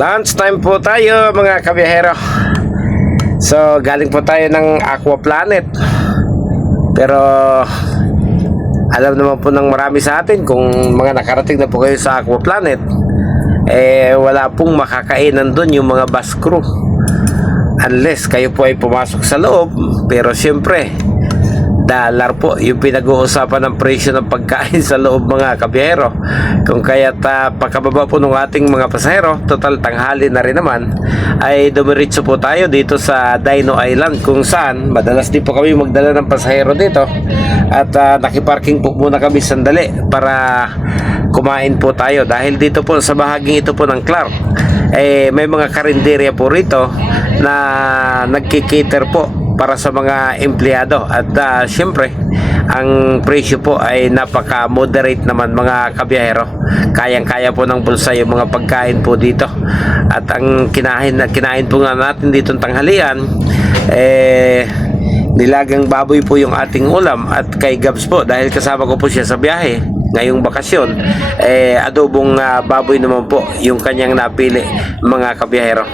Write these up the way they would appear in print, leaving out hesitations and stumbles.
Lunch time po tayo mga kabiyahero. So galing po tayo ng Aqua Planet. Pero alam naman po ng marami sa atin, kung mga nakarating na po kayo sa Aqua Planet, wala pong makakainan doon yung mga bus crew unless kayo po ay pumasok sa loob. Pero syempre dollar po yung pinag-uusapan ng presyo ng pagkain sa loob mga kabiyahero. Kung kaya't pagkababa po ng ating mga pasahero, total tanghali na rin naman, ay dumiritso po tayo dito sa Dino Island, kung saan madalas din po kami magdala ng pasahero dito. At nakiparking po muna kami sandali para kumain po tayo, dahil dito po sa bahaging ito po ng Clark, may mga karinderya po rito na nagkikater po para sa mga empleyado. At syempre ang presyo po ay napaka-moderate naman mga kabiyahero. Kayang-kaya po ng bulsa yung mga pagkain po dito. At ang kinain po nga natin dito ng tanghalian, nilagang baboy po yung ating ulam. At kay Gabs po, dahil kasama ko po siya sa biyahe ngayong bakasyon, adobong baboy naman po yung kanyang napili mga kabiyahero.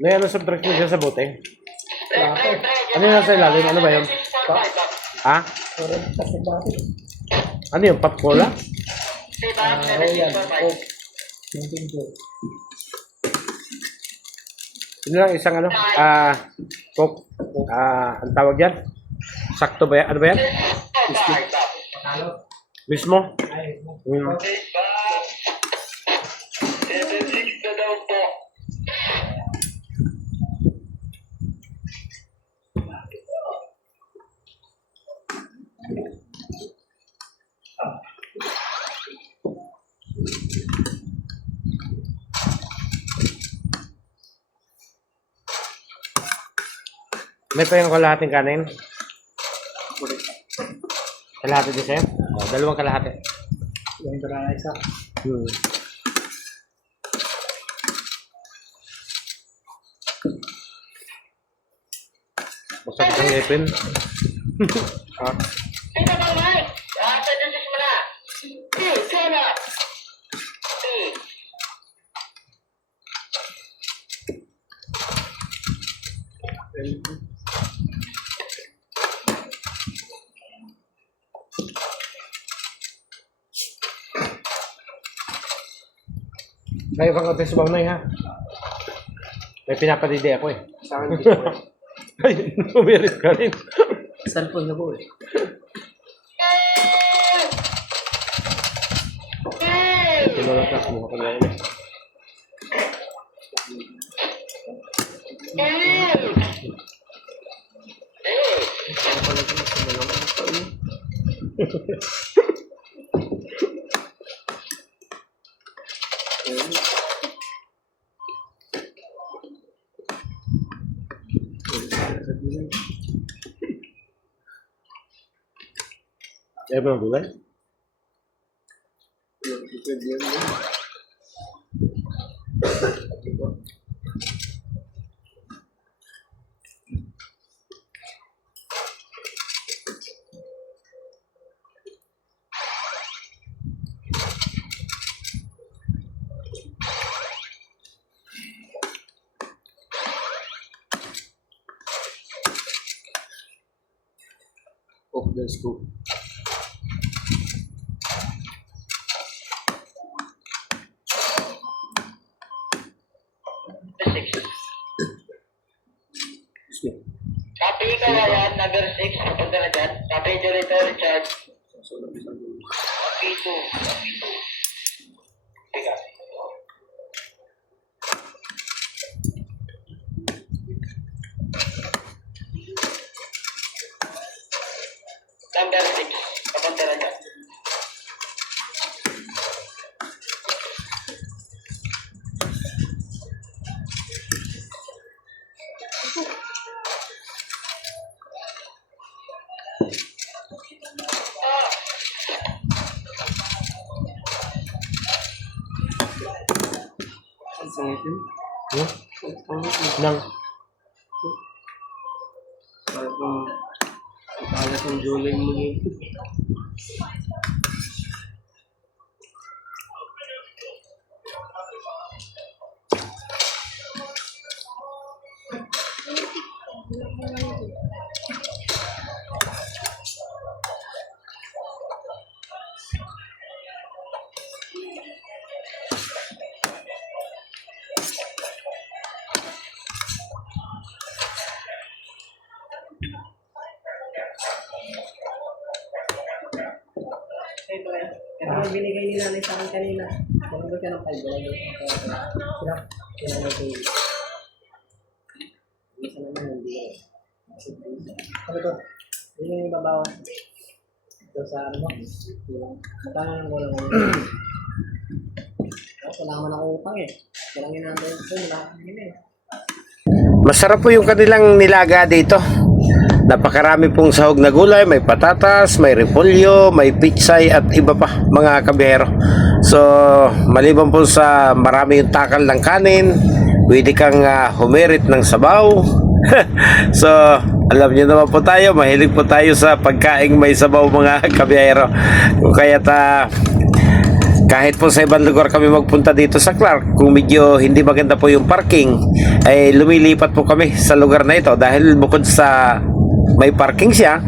May ano sa drink mo dyan sa bote? Ano yung nasa ilalim? Ano ba yun? Ha? Ano yung pop cola? Yun lang isang ano? Coke. Ang tawag yan? Sakto ba yan? Ano ba yan? Mismo? May pa yung kalahating kanin? Kalahati din sa'yo? Dalawang kalahati. Yung dala na isa. Masakit ang ipin. Ito ba, Mike? Tadusis mo na. Sana. Kayo kang konti subaw na ha. May pinapadide ako eh. Sa akin, gusto ko. Ay, umirit ka rin. Cellphone na po eh. Tinulak na kumuha ka na yun. Ayaw ba ng gulay? Of the school. Copy ka na yan, number 6, kapunta na dyan. Copy dito, Richard. Copy 2. Teka. Number 6, kapunta na dyan. Ang itim. Ang itim. Nang Parang alas ng juling mo dito. Ito ang binigay ni nanay sa akin kanina. Kung ba siya ng 5 Sila? Kaya nag-pay. Isa naman hindi. Ano to? Yun yung babaw. Ito sa ano mo? Magkano lang wala ngayon. Wala naman ako utang eh. Walang inantay ito. Wala akong gina eh. masarap po yung kanilang nilaga dito. Napakarami pong sahog na gulay, may patatas, may repolyo, may pitsay at iba pa mga kabihero. So maliban po sa marami yung takal ng kanin, pwede kang humirit ng sabaw. So alam niyo naman po tayo, mahilig po tayo sa pagkaing may sabaw mga kabihero. Kung kaya kahit po sa ibang lugar kami magpunta dito sa Clark, kung medyo hindi maganda po yung parking, ay lumilipat po kami sa lugar na ito dahil bukod sa may parking siya,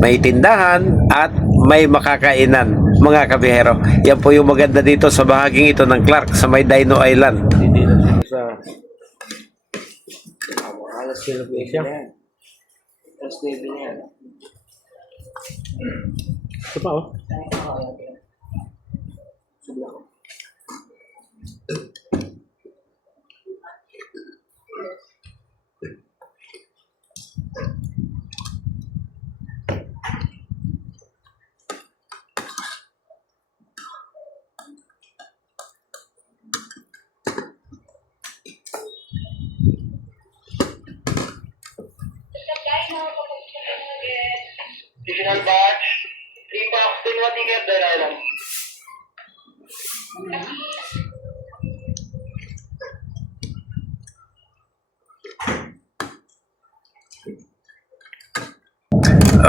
may tindahan at may makakainan mga kabihero. Yan po yung maganda dito sa bahaging ito ng Clark sa may Dino Island. Hindi na dito sa Alas 9 na yan. Alas 9 na yan. ito pa oh. Additional batch. 3 box din mo ticket doon lang.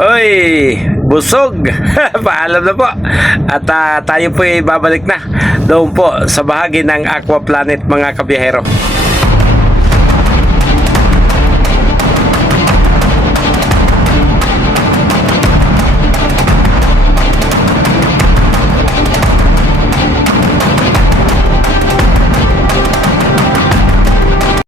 Oy, busog. Paalam na po. At tayo po ay babalik na doon po sa bahagi ng Aqua Planet mga kabiyahero.